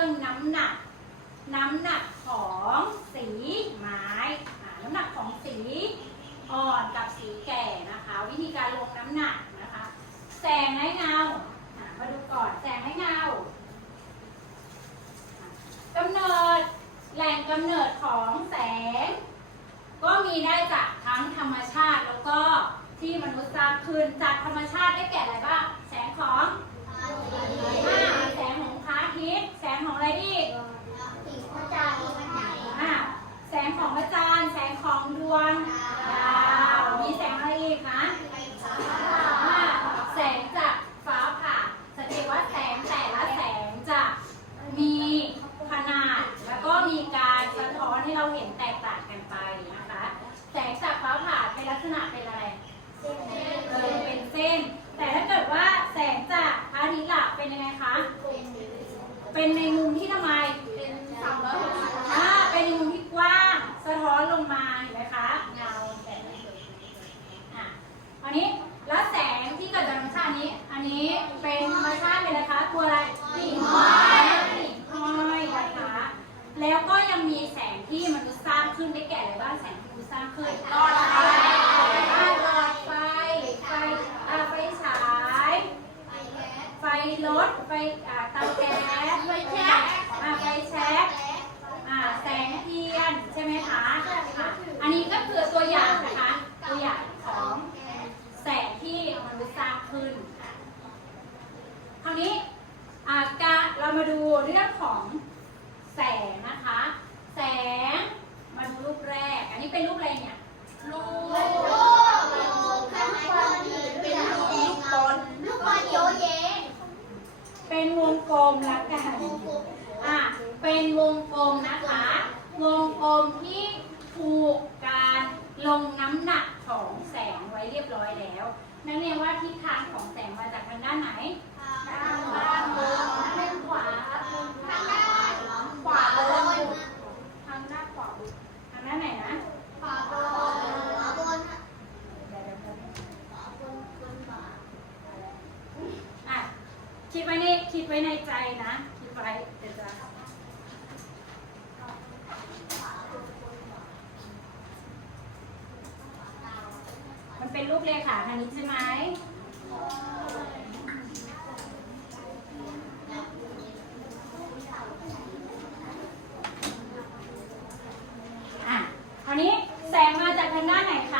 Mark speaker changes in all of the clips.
Speaker 1: รื่องน้ำหนัก น้ำหนักของสีไม้น้ำหนักของสีอ่อนกับสีแก่นะคะ วิธีการลงน้ำหนักนะคะ แสงให้เงามาดูก่อนแสงให้เงากำเนิดแหล่งกำเนิดของแสง ก็มีได้จากทั้งธรรมชาติแล้วก็ที่มนุษย์สร้างขึ้นจากธรรมชาติได้แก่อะไรบ้างแสงของแสง ทิตย์ แสงของอะไรอีกอะแสงของพระจันทร์ แสงของดวงดาว มีแสงอะไรอีกคะ ถไฟอ่าเตาแก๊ส
Speaker 2: ไฟแช็ก
Speaker 1: ไฟแช็กแสงเทียนใช่ไหมคะอันนี้ก็คือตัวอย่างนะคะ ตัวอย่างของแสงที่มันุษย์สร้างขึ้นคราวนี้อ่การเรามาดูเรื่องของแสงนะคะ แสงมาดูรูปแรก อันนี้เป็นรูปอะไรเนี่ย
Speaker 2: รูป เป็
Speaker 1: นวงกลมละกันอะเป็นวงกลมนะคะ วงกลมที่ถูกการลงน้ำหนักของแสงไว้เรียบร้อยแล้ว นักเรียนว่าทิศทางของแสงมาจากทางด้านไหน
Speaker 2: ด้าน
Speaker 1: ล่า
Speaker 2: งบน
Speaker 1: ไว้ในคิดไว้ในใจนะ คิดไว้เดี๋ยวจะมันเป็นรูปเลขาคณิตใช่ไหมอะคราวนี้แสงมาจากทางด้านไหนคะ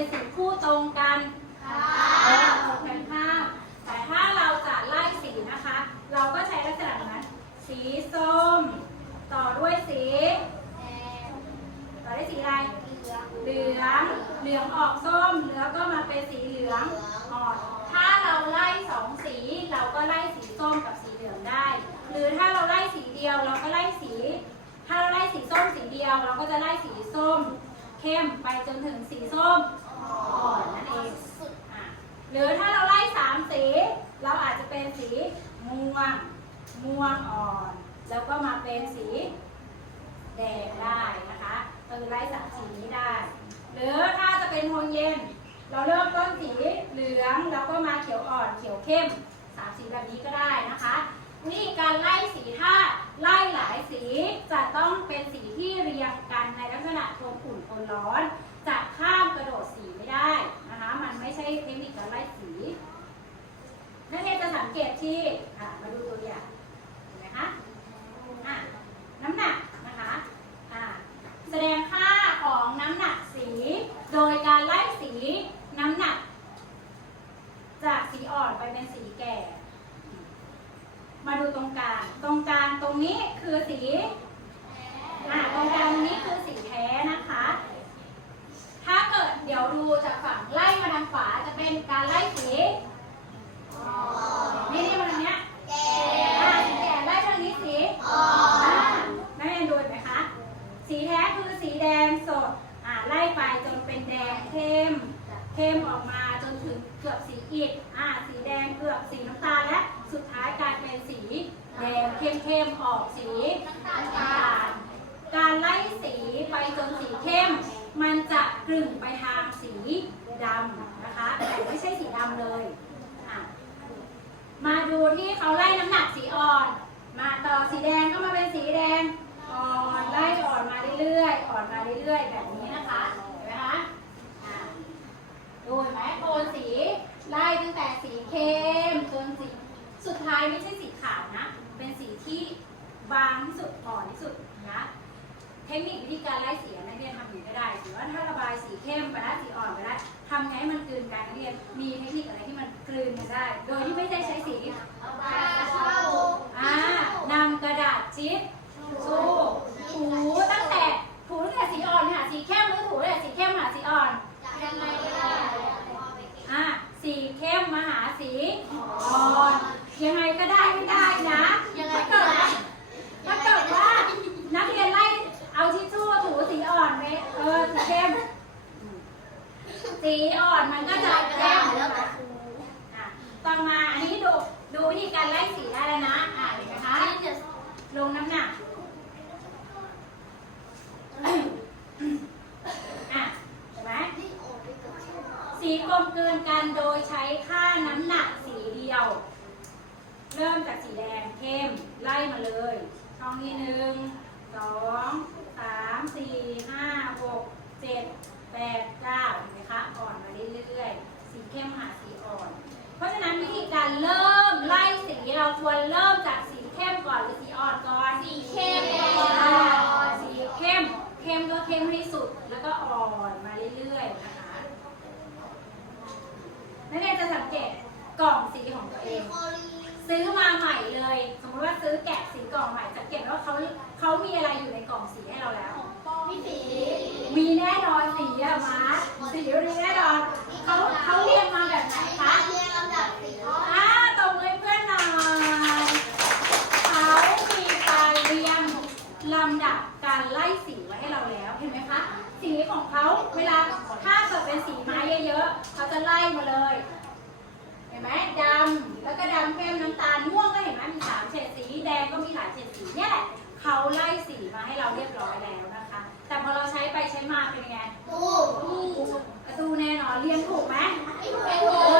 Speaker 1: เป็นสีคู่
Speaker 2: ตรง
Speaker 1: กันตรงกันข้ามแต่ถ้าเราจะไล่สีนะคะ เราก็ใช้ลักษณะนั้น สีส้ม ต่อด้วยสีต่อด้วยสีอะไรเหลืองเหลืองออกส้มแล้วก็มาเป็นสีเหลืองอ่อนถ้าเราไล่สองสี เราก็ไล่สีส้มกับสีเหลืองได้ หรือถ้าเราไล่สีเดียวเราก็ไล่สี ถ้าเราไล่สีส้มสีเดียว เราก็จะไล่สีส้ม เข้มไปจนถึงสีส้ม อ่อนนั่นเองอะหรือถ้าเราไล่สามสี เราอาจจะเป็นสีม่วง ม่วงอ่อน แล้วก็มาเป็นสีแดงได้นะคะเออไล่สามสีนี้ได้ หรือถ้าจะเป็นโทนเย็น เราเริ่มต้นสีเหลืองแล้วก็มาเขียวอ่อนเขียวเข้มสามสีแบบนี้ก็ได้นะคะวิธีการไล่สีถ้าไล่หลายสีจะต้องเป็นสีที่เรียงกันในลักษณะโทนอุ่นโทนร้อน จะข้ามกระโดดสีไม่ได้นะคะ มันไม่ใช่เทคนิคการไล่สี นักเรียนจะสังเกตที่อะ มาดูตัวอย่างเห็นไหมคะอะน้ำหนักนะคะอะแสดงค่าของน้ำหนักสี โดยการไล่สีน้ำหนัก จากสีอ่อนไปเป็นสีแก่ มาดูตรงกลาง ตรงกลางตรงนี้คือสี อ่าตรงกลางนี้คือสีแท้นะคะ ถ้าเกิดเดี๋ยวดูจากฝั่งไล่มาทางขวาจะเป็นการไล่สี นี่นี่มาทางเนี้ยอ่าสีแก่ไล่ทางนี้สีอ่านักเรียนดูเห็นไหมคะ สีแท้คือสีแดงสด อ่าไล่ไปจนเป็นแดงเข้ม เข้มออกมาจนถึงเกือบสีอิฐอ่าสีแดงเกือบสีน้ำตาลและ สุดท้ายกลายเป็นสีแดงเข้มๆออกสีน้ำตาลการไล่สีไปจนสีเข้ม มันจะกลึ่งไปทางสีดำนะคะ แต่ไม่ใช่สีดำเลยอะมาดูที่เขาไล่น้ำหนักสีอ่อน มาต่อสีแดงก็มาเป็นสีแดงอ่อนไล่อ่อนมาเรื่อยๆอ่อนมาเรื่อยๆแบบนี้ นะคะเห็นไหมคะอะดูเห็นไหมโทนสีไล่ตั้งแต่สีเข้มจนสีสุดท้ายไม่ใช่สีขาวนะ เป็นสีที่บางที่สุดอ่อนที่สุดนะเทคนิควิธีการไล่สีนักเรียนทำอย่างนี้ก็ได้หรือว่าถ้าระบายสีเข้มไปแล้วสีอ่อนไปแล้วทำไงให้มันกลืนกันนักเรียนมีเทคนิคอะไรที่มันกลืนกันได้ โดยที่ไม่ได้ใช้สีอ่านำกระดาษชิปชูถูตั้งแต่ถูตั้งแต่สีอ่อนหาสีเข้มหรือถูตั้ง แต่สีเข้มหาสีอ่อนอ่าสีเข้มมาหาสีอ่อนยังไงก็ได้ไม่ได้นะถ้าเกิดว่าถ้าเกิดว่านักเรียนไล่เอาทิชชู่ถูสีอ่อนไปเออสีเข้มสีอ่อนมันก็จะเข้มนะคะอะต่อมาอันนี้ดูดูวิธีการไล่สีได้แล้วนะอ่าเห็นไหมคะ ลงน้ำหนัก อะเห็นไหมสีกลมกลืนกันโดยใช้ ค่าน้ำหนักสีเดียว เริ่มจากสีแดงเข้มไล่มาเลย ช่องที่หนึ่งสองสามสี่ห้าหกเจ็ดแปดเก้าเห็นไหมคะอ่อนมาเรื่อยๆ สีเข้มหาสีอ่อน เพราะฉะนั้นวิธีการเริ่มไล่สีเราควรเริ่มจากสีเข้มก่อนหรือสีอ่อนก่อน
Speaker 2: สีเข้ม
Speaker 1: อ่าสีเข้มเข้มก็เข้มให้สุดแล้วก็อ่อนมาเรื่อยๆนะคะ นักเรียนจะสังเกตกล่องสีของตัวเอง ซื้อมาใหม่เลย สมมติว่าซื้อแกะสีกล่องใหม่สังเกตว่าเขาเขามีอะไรอยู่ในกล่องสีให้เราแล้ว
Speaker 2: มีสี
Speaker 1: มีแน่นอนสีอะมาสีมีแน่นอนเขาเขาเรียงมาแบบไห
Speaker 2: นคะ
Speaker 1: เรียงลำดับสี สีของเขาเวลาถ้าเกิดเป็นสี
Speaker 2: ไม้
Speaker 1: เยอะๆเขาจะไล่มาเลย เห็นไหมดำแล้วก็ดำเข้มน้ำตาลม่วงก็เห็นไหมมีสามเฉดสีแดงก็
Speaker 2: มีหลายเฉดสีเนี่
Speaker 1: ยแหละเขาไล่สีมาให้เราเรียบร้อยแล้วนะคะ แต่พอเราใช้ไปใช้มาเป็น
Speaker 2: ไง
Speaker 1: ถูกถูกระตูแน่นอนเรียนถูกไหมไม่ถูก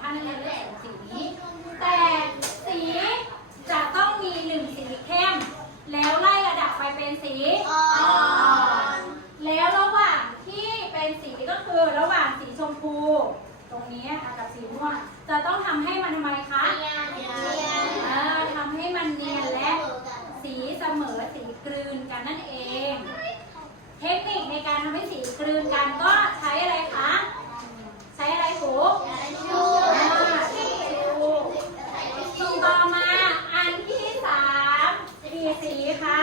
Speaker 1: ถ้านักเรียนเลือกสีนี้ แต่สีจะต้องมีหนึ่งสีเข้ม แล้วไล่ระดับไปเป็นสี
Speaker 2: อ่อน
Speaker 1: แล้วระหว่างที่เป็นสีก็คือระหว่างสีชมพู ตรงนี้กับสีม่วงจะต้องทำให้มันทำไมคะ
Speaker 2: เนียนเนียน
Speaker 1: ทำให้มันเนียนและสีเสมอสีกลืนกันนั่นเอง เทคนิคในการทำให้สีกลืนกันก็ใช้อะไรคะ ใช้อะไรถูกถูกถูกต่อมาอันที่สามมีสีคะ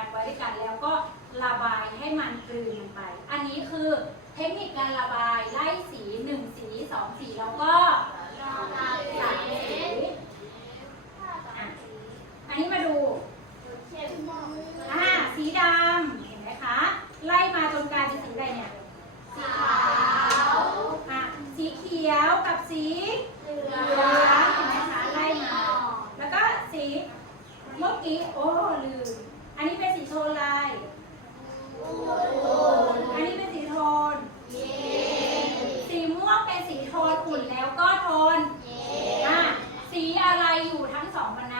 Speaker 1: กันไว้ด้วยกันแล้วก็ระบายให้มันกลืนลงไป อันนี้คือเทคนิคการระบายไล่สีหนึ่งสีสองสีแล้วก็สามสีอันนี้มาดูอ่าสีดำเห็นไหมคะ ไล่มาจนกลายเป็นสีอะไรเนี่ย สีขาวอะสีเขียวกับสีเหลืองเห็นไหมคะไล่มา แล้วก็สีเมื่อกี้โอ้ลืม อันนี้เป็นสีโทนลาย อันนี้เป็นสีโทน สีม่วงเป็นสีโทน อุ่นแล้วก็โทนอะสีอะไรอยู่ทั้งสองบรรณะ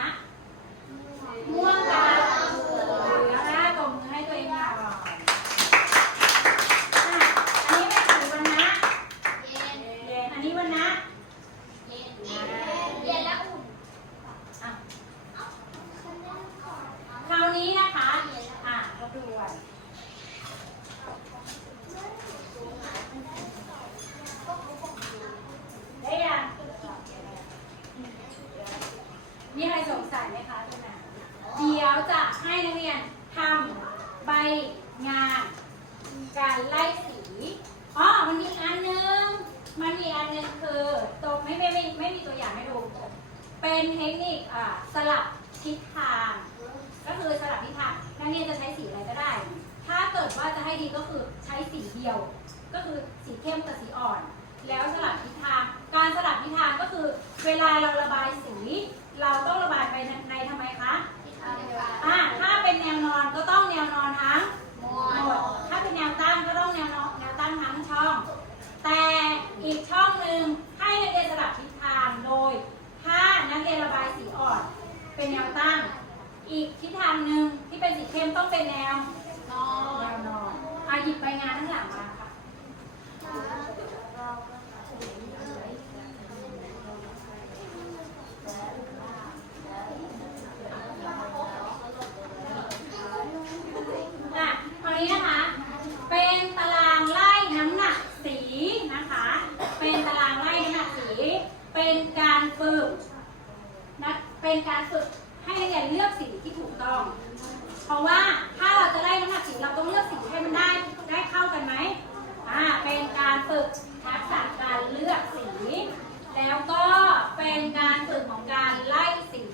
Speaker 1: างให้ดู เป็นเทคนิคอ่าสลับทิศทาง ก็คือสลับทิศทางนักเรียนจะใช้สีอะไรก็ได้ ถ้าเกิดว่าจะให้ดีก็คือใช้สีเดียว ก็คือสีเข้มกับสีอ่อน แล้วสลับทิศทาง การสลับทิศทางก็คือ เวลาเราระบายสี เราต้องระบายไปในในทำไมคะอ่าถ้าเป็นแนวนอนก็ต้องแนวนอนทั้งหมด ถ้าเป็นแนวตั้งก็ต้องแนวนอนแนวตั้งทั้งช่อง แต่อีกช่องหนึ่งให้นักเรียนสลับทิศทางโดยถ้านักเรียนระบายสีอ่อนเป็นแนวตั้ง อีกทิศทางหนึ่งที่เป็นสีเข้มต้องเป็นแนว
Speaker 2: นอ
Speaker 1: แนวนอนอาหยิบใบงานข้างหลังมาค่ะคราวนี้นะคะ เป็นตารางไล่น้ำหนักสีนะคะ เป็นตารางไล่น้ำหนักสี เป็นการฝึกนะเป็นการฝึกให้นักเรียนเลือกสีที่ถูกต้อง เพราะว่าถ้าเราจะไล่น้ำหนักสีเราต้องเลือกสีให้มันได้ได้เข้ากันไหมอ่า เป็นการฝึกทักษะการเลือกสี แล้วก็เป็นการฝึกของการไล่สี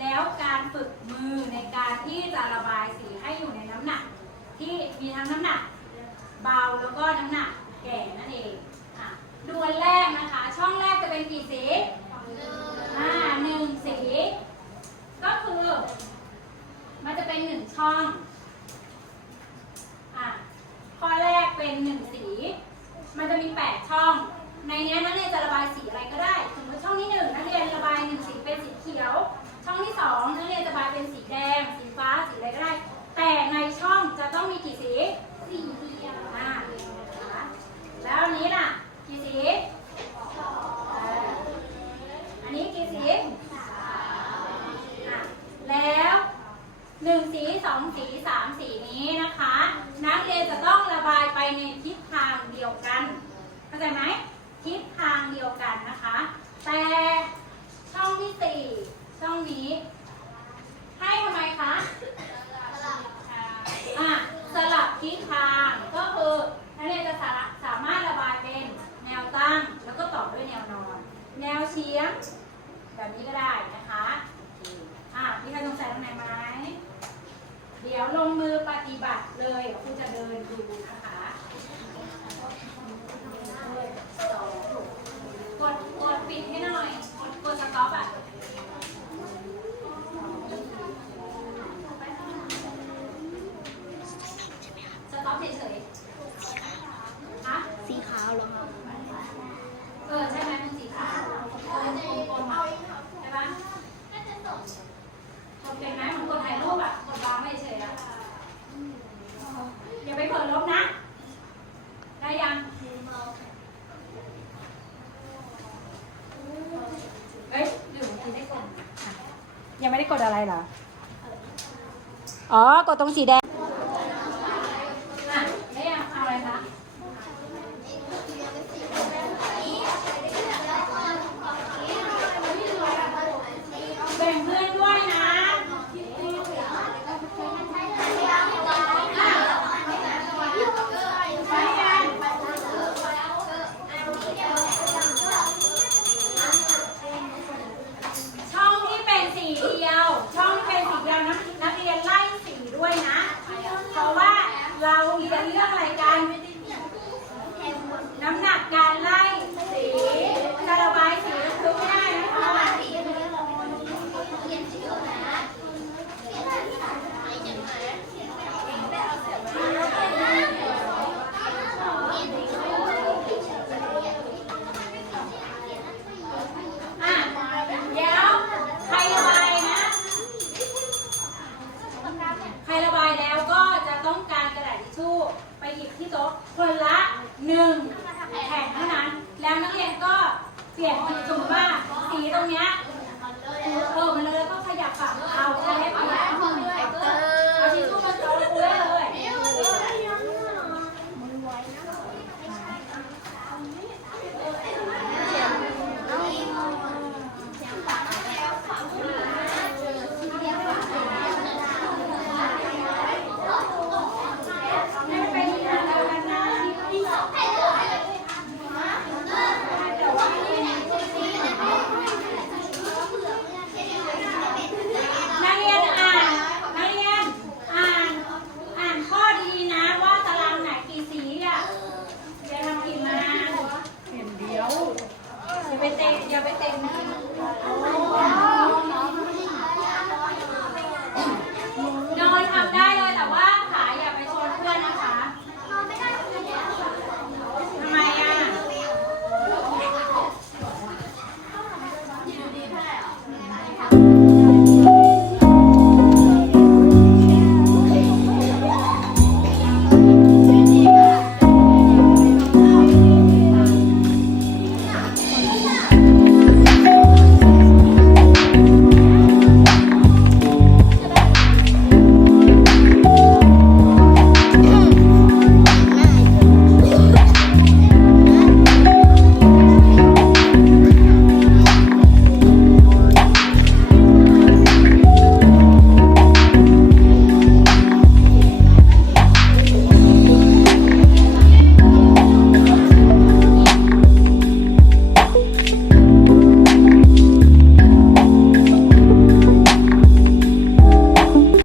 Speaker 1: แล้วการฝึกมือในการที่จะระบายสีให้อยู่ในน้ำหนัก ที่มีทั้งน้ำหนัก เบาแล้วก็น้ำหนักแก่นั่นเองอะดวลแรกนะคะ ช่องแรกจะเป็นกี่สีอ่าหนึ่งสี ก็คือ มันจะเป็นหนึ่งช่องอะข้อแรกเป็นหนึ่งสี มันจะมีแปดช่อง ในเนี้ยนักเรียนจะระบายสีอะไรก็ได้ สมมติช่องที่หนึ่งนักเรียนระบายหนึ่งสีเป็นสีเขียว ช่องที่สองนักเรียนจะระบายเป็นสีแดง สีฟ้า สีอะไรก็ได้ แต่ในช่องจะต้องมีกี่สี
Speaker 2: สี่เดียว
Speaker 1: อ่านะคะแล้วอันนี้ล่ะ กี่สีเอออันนี้กี่สีอะแล้วหนึ่งสีสองสีสามสีนี้นะคะ นักเรียนจะต้องระ บายไปในทิศทางเดียวกัน เข้าใจไหมทิศทางเดียวกันนะคะ แต่ช่องที่สี่ช่องนี้ ให้ทำไมคะอะสลับทิศทางก็คือนักเรียนจะสาสามารถระบายเป็นแนวตั้งแล้วก็ต่อด้วยแนวนอน แนวเฉียง แบบนี้ก็ได้นะคะโอเคอะมีใครสงสัยตรงไหนไหม เดี๋ยวลงมือปฏิบัติเลยเดี๋ยวครูจะเดินดูนะคะกดกดปิดให้หน่อย กดกดสต็อปอะ สต็อปเฉยๆฮะ
Speaker 2: สีขาวเหรอครับ
Speaker 1: เออ ใช่ไหมมันสีขาวกลมๆอะใช่ปะกดเป็นไหมเหมือนกดถ่ายรูปอะ กดวางไว้เฉยๆอะอย่าไปกดลบนะ ได้ยัง เฮ้ยหรือเมื่อกี้ได้กดอะยังไม่ได้กด อะไรเหรอ อ๋อกดตรงสีแดง